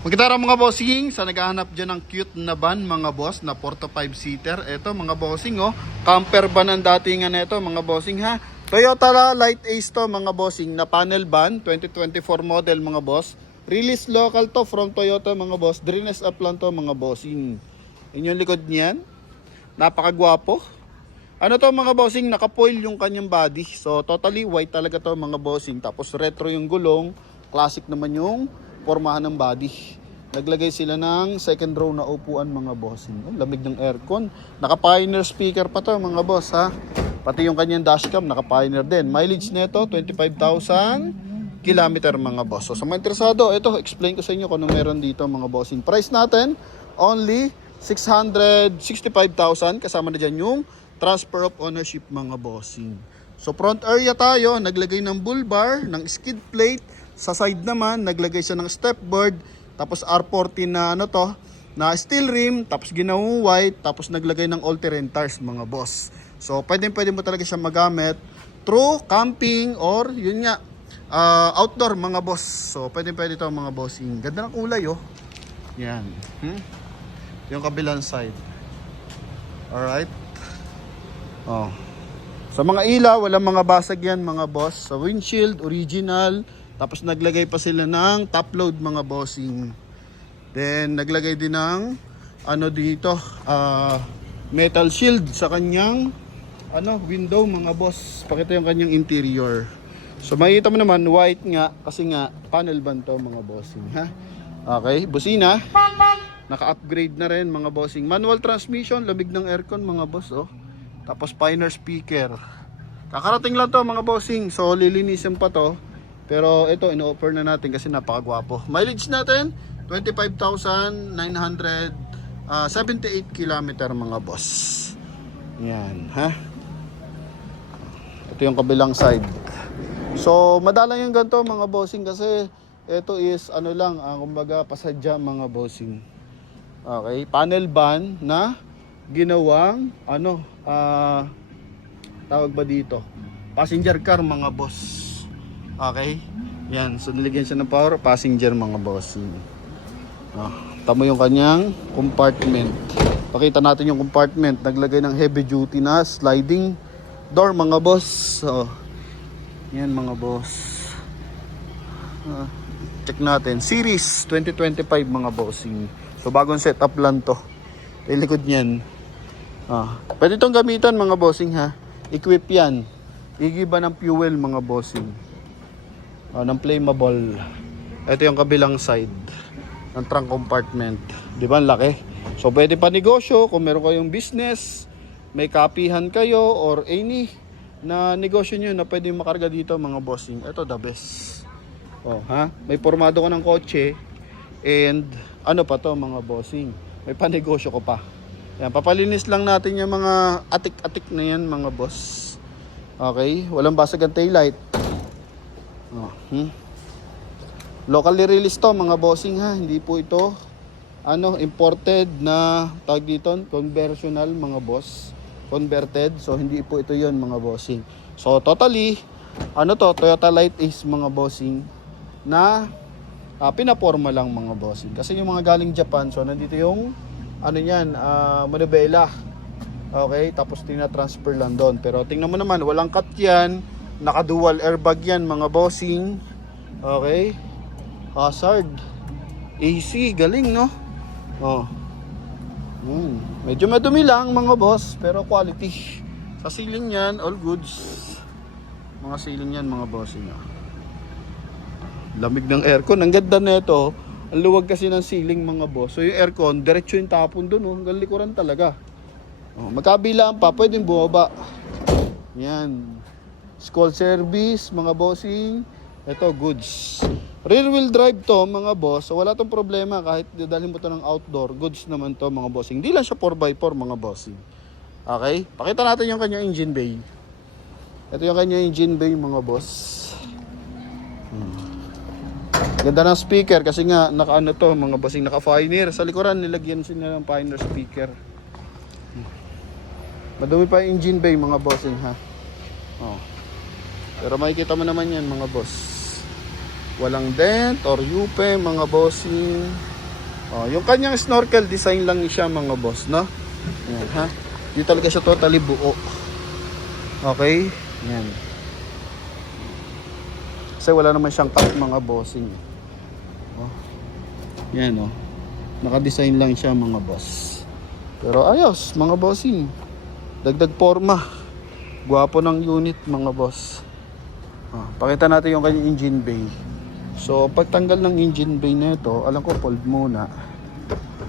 Magkita mga bossing, sa naghahanap dyan ng cute na van mga boss na 4 to 5 seater. Ito mga bossing oh, camper van ang datingan nito mga bossing ha. Toyota Light Ace to mga bossing na panel van, 2024 model mga boss. Release local to from Toyota mga boss, drines up lang to mga bossing. Yun yung likod niyan, napakagwapo. Ano to mga bossing, nakapoil yung kanyang body. So totally white talaga to mga bossing. Tapos retro yung gulong, classic naman yung pormahan ng body. Naglagay sila ng second row na upuan mga bossing. Oh, lamig ng aircon. Naka-Pioneer speaker pa to mga boss ha. Pati yung kanyang dashcam naka-Pioneer din. Mileage nito 25,000 kilometer mga boss. So sa mga interesado, ito explain ko sa inyo kung ano meron dito mga bossing. Price natin only 665,000 kasama na dyan yung transfer of ownership mga bossing. So front area tayo, naglagay ng bull bar, ng skid plate. Sa side naman, naglagay siya ng step board. Tapos R14 na ano to, na steel rim, tapos ginawang white, tapos naglagay ng all-terrain tires mga boss. So pwede mo talaga siya magamit through camping or yun nga, outdoor mga boss. So pwede ito mga bossing. Ganda ng kulay oh. Yan. Yung kabilang side. Alright. Oh. Sa mga ilaw, walang mga basag yan mga boss. Sa windshield, original. Tapos naglagay pa sila ng top load mga bossing. Then naglagay din ng ano dito, metal shield sa kanyang window mga boss. Pakita yung kanyang interior. So makikita mo naman white nga kasi nga panel van to mga bossing ha. Okay, busina. Naka-upgrade na rin mga bossing. Manual transmission, lamig ng aircon mga boss oh. Tapos Pioneer speaker. Kakarating lang to mga bossing. So lilinisin pa to. Pero ito ino-offer na natin kasi napakagwapo. Mileage natin 25,978 kilometer mga boss. Yan ha. Ito yung kabilang side. So madalang yung ganito mga bossing kasi ito is ano lang, kumbaga pasadya mga bossing. Okay, panel van na ginawang tawag ba dito? Passenger car mga boss. Okay? Yan, so niligyan siya ng power passenger mga bossing. Tama yung kanyang compartment. Pakita natin yung compartment. Naglagay ng heavy duty na sliding door mga boss. So, yan mga boss. Check natin. Series 2025 mga bossing. So bagong setup lang to. Yung likod niyan. Pwede itong gamitan mga bossing ha. Equip yan. Igiba ng fuel mga bossing. Ng flammable. Ito yung kabilang side ng trunk compartment. Di ba ang laki? So pwede pa negosyo kung meron kayong business, may kapihan kayo or any na negosyo nyo na pwede makarga dito mga bossing. Ito the best. May formado ko ng kotse and ano pa to mga bossing. May panegosyo ko pa. Yan, papalinis lang natin yung mga atik-atik na yan mga boss. Okay, walang basag ang taillight. Locally released to mga bossing ha. Hindi po ito imported na tawag dito, conversional mga boss. Converted. So hindi po ito 'yon mga bossing. So totally Toyota Light Ace mga bossing na pinaporma lang mga bossing. Kasi yung mga galing Japan, so nandito yung manibela. Okay, tapos tina-transfer lang doon. Pero tingnan mo naman, walang cut yan. Naka-dual airbag yan mga bossing. Okay. Hazard. AC, galing no? Medyo madumi lang mga boss, pero quality. Sa ceiling yan, all goods. Mga ceiling yan mga bossing. Lamig ng aircon. Ang ganda nito. Ang luwag kasi ng ceiling mga boss. So yung aircon, diretso yung tapon doon. Hanggang likuran talaga. Magkabilaan pa, pwedeng bumaba. Yan. School service, mga bossing. Ito, goods. Rear wheel drive to, mga boss. So, wala tong problema kahit dadalhin mo to ng outdoor. Goods naman to, mga bossing. Hindi lang siya 4x4, mga bossing. Okay? Pakita natin yung kanyang engine bay. Ito yung kanyang engine bay, mga boss. Ganda ng speaker kasi nga, naka-ano to, mga bossing. Naka-Pioneer. Sa likuran, nilagyan sila ng Pioneer speaker. Madumi pa yung engine bay, mga bossing, ha? Pero makikita mo naman yan mga boss. Walang dent or yupe mga bossing. Yung kanyang snorkel design lang siya mga boss, no? Yan, ha? Hindi talaga siya totally buo. Okay? Yan. Kasi wala naman siyang cut mga bossing. Yan, naka-design lang siya mga boss. Pero ayos mga bossing. Dagdag forma. Gwapo ng unit mga boss. Pakita natin yung kanyang engine bay. So pagtanggal ng engine bay nito, alam ko fold muna.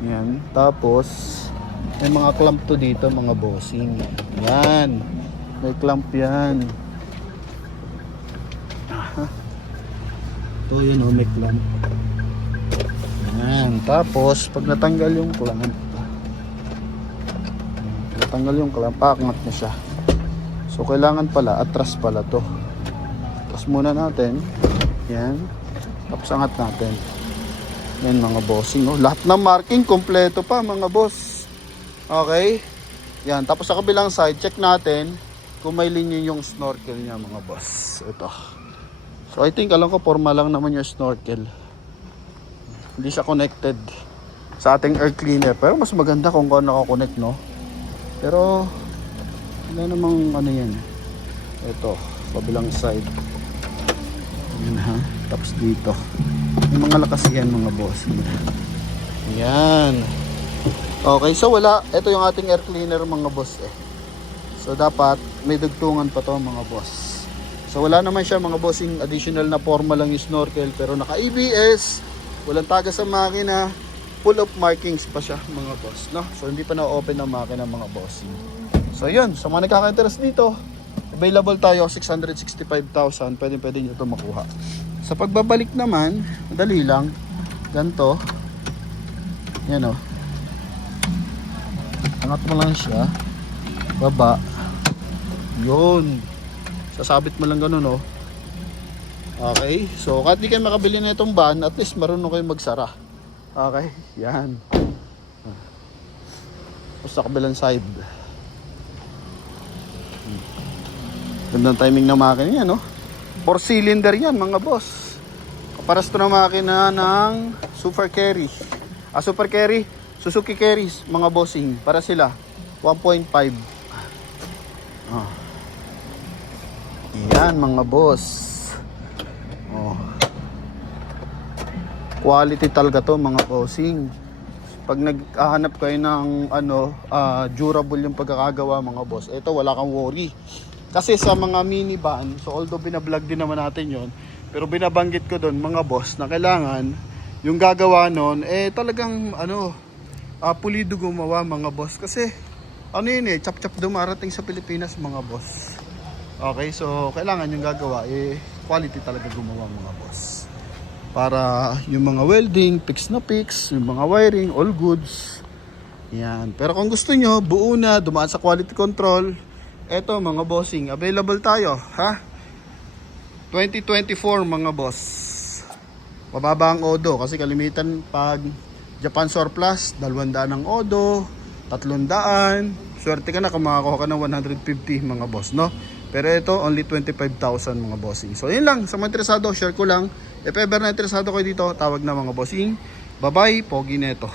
Yan. Tapos may mga clamp to dito mga bossing. Yan. May clamp yan. Ito yun may clamp. Yan. Tapos pag natanggal yung clamp, angat na siya. So kailangan pala atras pala to. Atras muna natin. Yan. Tapos angat natin. Yan mga bossing. Lahat ng marking kompleto pa mga boss. Okay. Yan. Tapos sa kabilang side, check natin kung may linya yung snorkel niya mga boss. Ito. So I think alam ko forma lang naman yung snorkel. Hindi siya connected sa ating air cleaner. Pero mas maganda kung naka-connect, no? Pero wala namang ano yan. Ito. Kabilang side. Yan ha. Tapos dito. May mga lakas yan mga boss. Yan. Okay, so wala. Ito yung ating air cleaner mga boss So dapat may dugtungan pa to mga boss. So wala naman siya mga bossing additional na forma lang yung snorkel. Pero naka ABS. Walang tagas sa makina. Full of markings pa siya mga boss, no? So hindi pa na-open ang makina mga bossing. So yun. Sa mga nagkaka-interest dito, available tayo 665,000. Pwede nyo ito makuha. Sa pagbabalik naman, madali lang. Ganto. Yan Angat mo lang siya. Baba. Yun. Sasabit mo lang ganun Okay. So kahit di kayo makabili na itong van, at least marunong kayo magsara. Okay. Yan. Tapos sa kabilang side. Gandang timing ng makina yan, 4 cylinder yan mga boss. Kaparas to na makina ng Super Carry. Super Carry, Suzuki Carries mga bossing. Para sila 1.5. Yan mga boss. Quality talaga to mga bossing. Pag naghahanap kayo ng durable yung pagkakagawa mga boss, ito wala kang worry. Kasi sa mga minivan, so although binablog din naman natin yon, pero binabanggit ko doon mga boss na kailangan yung gagawa nun talagang pulido gumawa mga boss. Kasi chap-chap dumarating sa Pilipinas mga boss. Okay, so kailangan yung gagawa quality talaga gumawa mga boss. Para yung mga welding, fix na fix, yung mga wiring, all goods. Yan. Pero kung gusto nyo, buo na, dumaan sa quality control, eto mga bossing, available tayo, ha? 2024 mga boss. Mababa ang odo kasi kalimitan pag Japan Surplus, 200 ang odo, 300. Swerte ka na kung makakuha ka ng 150 mga boss, no? Pero ito, only 25,000 mga bossing. So yun lang, sa mga interesado, share ko lang. If ever na interesado kayo dito, tawag na mga bossing. Bye-bye, pogi neto.